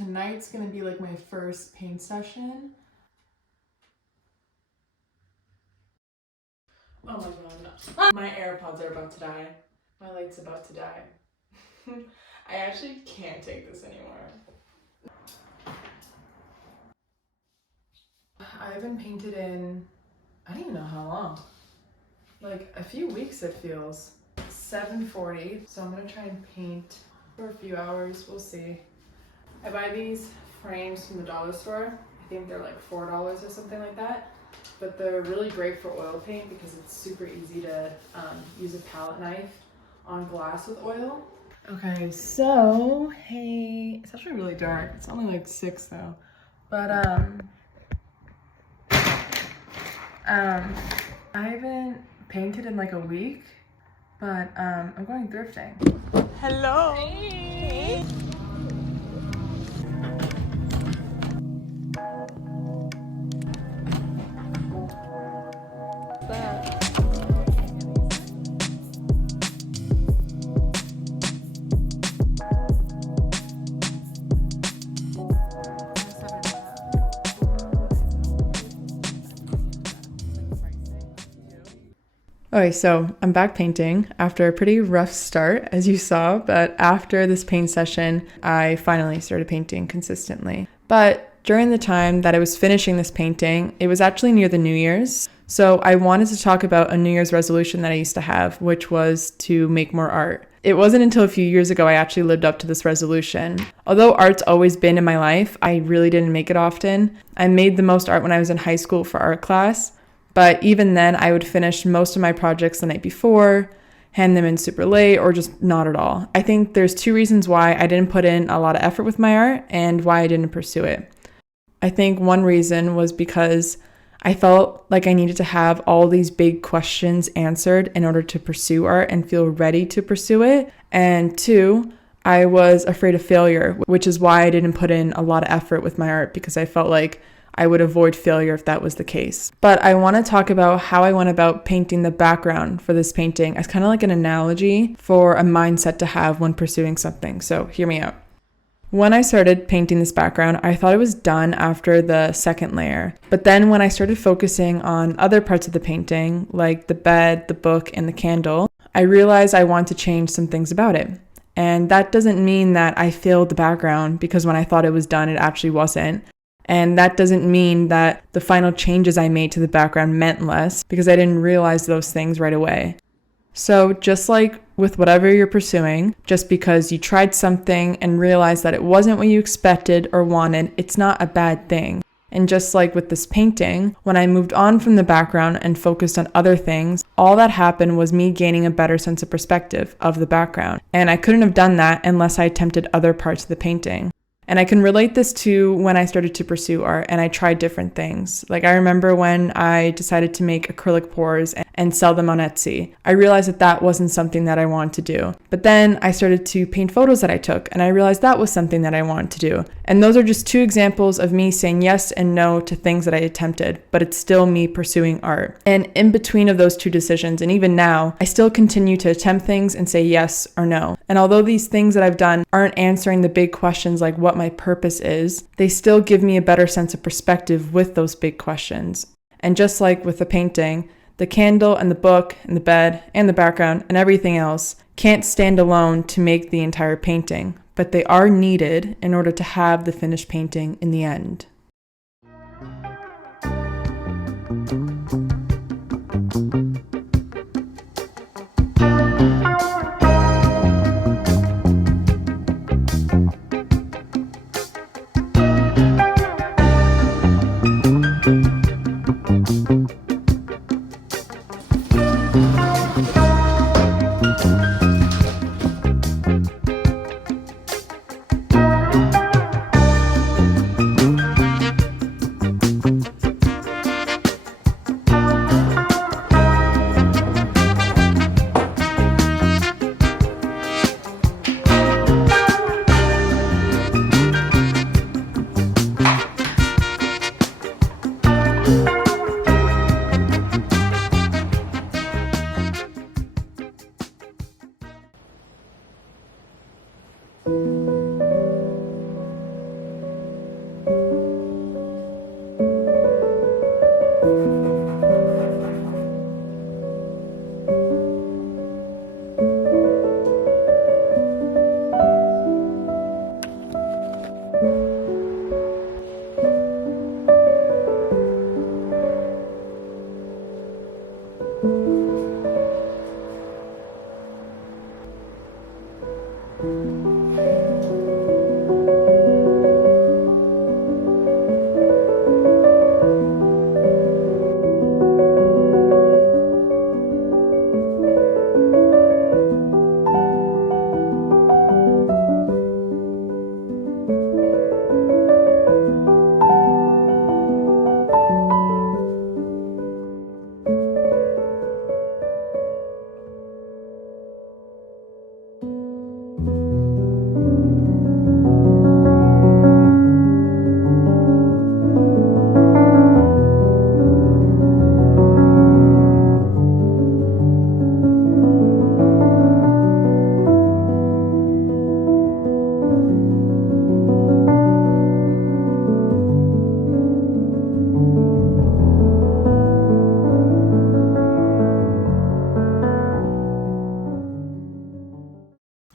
tonight's gonna be like my first paint session. Oh my god, my AirPods are about to die. My light's about to die. I actually can't take this anymore. I haven't painted in, I don't even know how long. Like a few weeks it feels. 7:40, so I'm gonna try and paint for a few hours, we'll see. I buy these frames from the dollar store. I think they're like $4 or something like that. But they're really great for oil paint because it's super easy to use a palette knife on glass with oil. Okay, so, hey, it's actually really dark. It's only like 6 though. But I haven't painted in like a week, but I'm going thrifting. Hello. Hey. Okay, so I'm back painting after a pretty rough start, as you saw, but after this paint session, I finally started painting consistently. But during the time that I was finishing this painting, it was actually near the New Year's. So I wanted to talk about a New Year's resolution that I used to have, which was to make more art. It wasn't until a few years ago I actually lived up to this resolution. Although art's always been in my life, I really didn't make it often. I made the most art when I was in high school for art class. But even then, I would finish most of my projects the night before, hand them in super late, or just not at all. I think there's 2 reasons why I didn't put in a lot of effort with my art and why I didn't pursue it. I think one reason was because I felt like I needed to have all these big questions answered in order to pursue art and feel ready to pursue it. And 2, I was afraid of failure, which is why I didn't put in a lot of effort with my art, because I felt like I would avoid failure if that was the case. But I want to talk about how I went about painting the background for this painting as kind of like an analogy for a mindset to have when pursuing something. So hear me out. When I started painting this background, I thought it was done after the second layer. But then when I started focusing on other parts of the painting, like the bed, the book, and the candle, I realized I want to change some things about it. And that doesn't mean that I failed the background, because when I thought it was done, it actually wasn't. And that doesn't mean that the final changes I made to the background meant less, because I didn't realize those things right away. So just like with whatever you're pursuing, just because you tried something and realized that it wasn't what you expected or wanted, it's not a bad thing. And just like with this painting, when I moved on from the background and focused on other things, all that happened was me gaining a better sense of perspective of the background. And I couldn't have done that unless I attempted other parts of the painting. And I can relate this to when I started to pursue art and I tried different things. Like I remember when I decided to make acrylic pours and sell them on Etsy. I realized that that wasn't something that I wanted to do. But then I started to paint photos that I took and I realized that was something that I wanted to do. And those are just 2 examples of me saying yes and no to things that I attempted, but it's still me pursuing art. And in between of those 2 decisions, and even now, I still continue to attempt things and say yes or no. And although these things that I've done aren't answering the big questions like what my purpose is, they still give me a better sense of perspective with those big questions. And just like with the painting, the candle and the book and the bed and the background and everything else can't stand alone to make the entire painting, but they are needed in order to have the finished painting in the end.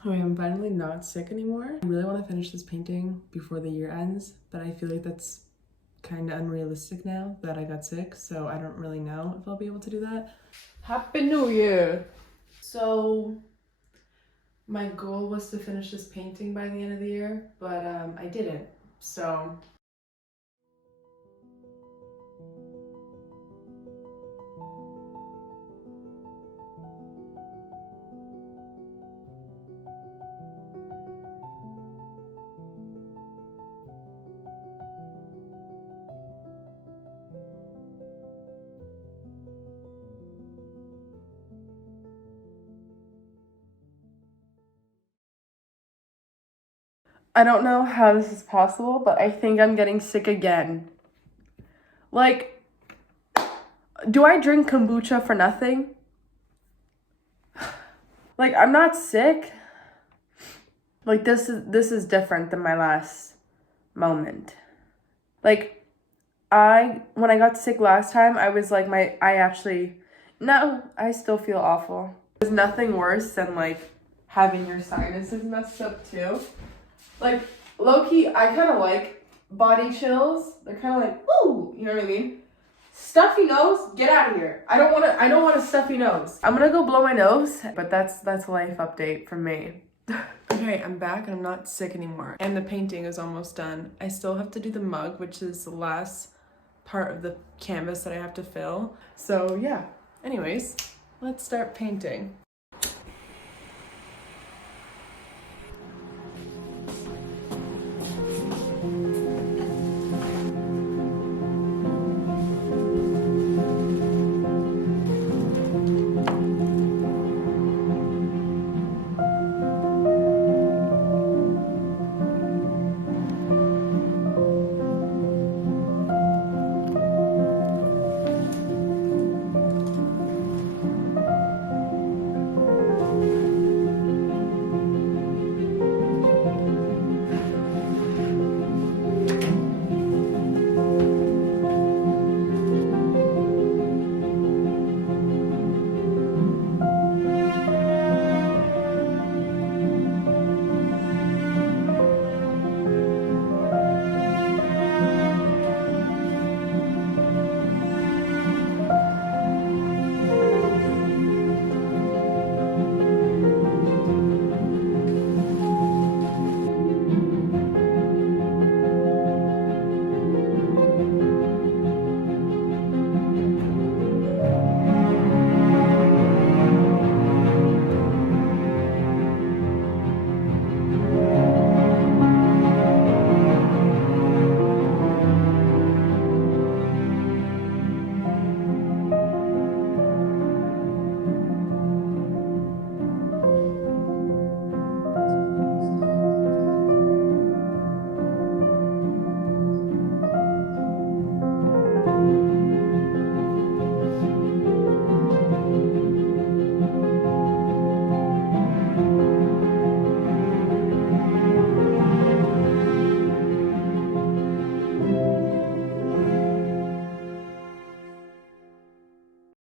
Okay, I'm finally not sick anymore. I really want to finish this painting before the year ends, but I feel like that's kind of unrealistic now that I got sick, so I don't really know if I'll be able to do that. Happy New Year! So my goal was to finish this painting by the end of the year, but I didn't, so I don't know how this is possible, but I think I'm getting sick again. Like, do I drink kombucha for nothing? Like, I'm not sick. Like, this is different than my last moment. Like, when I got sick last time, I was like, I still feel awful. There's nothing worse than like having your sinuses messed up too. Like, low-key, I kind of like body chills. They're kind of like, ooh, you know what I mean? Stuffy nose, get out of here. I don't want a stuffy nose. I'm gonna go blow my nose, but that's a life update from me. Okay, I'm back and I'm not sick anymore. And the painting is almost done. I still have to do the mug, which is the last part of the canvas that I have to fill. So yeah, anyways, let's start painting.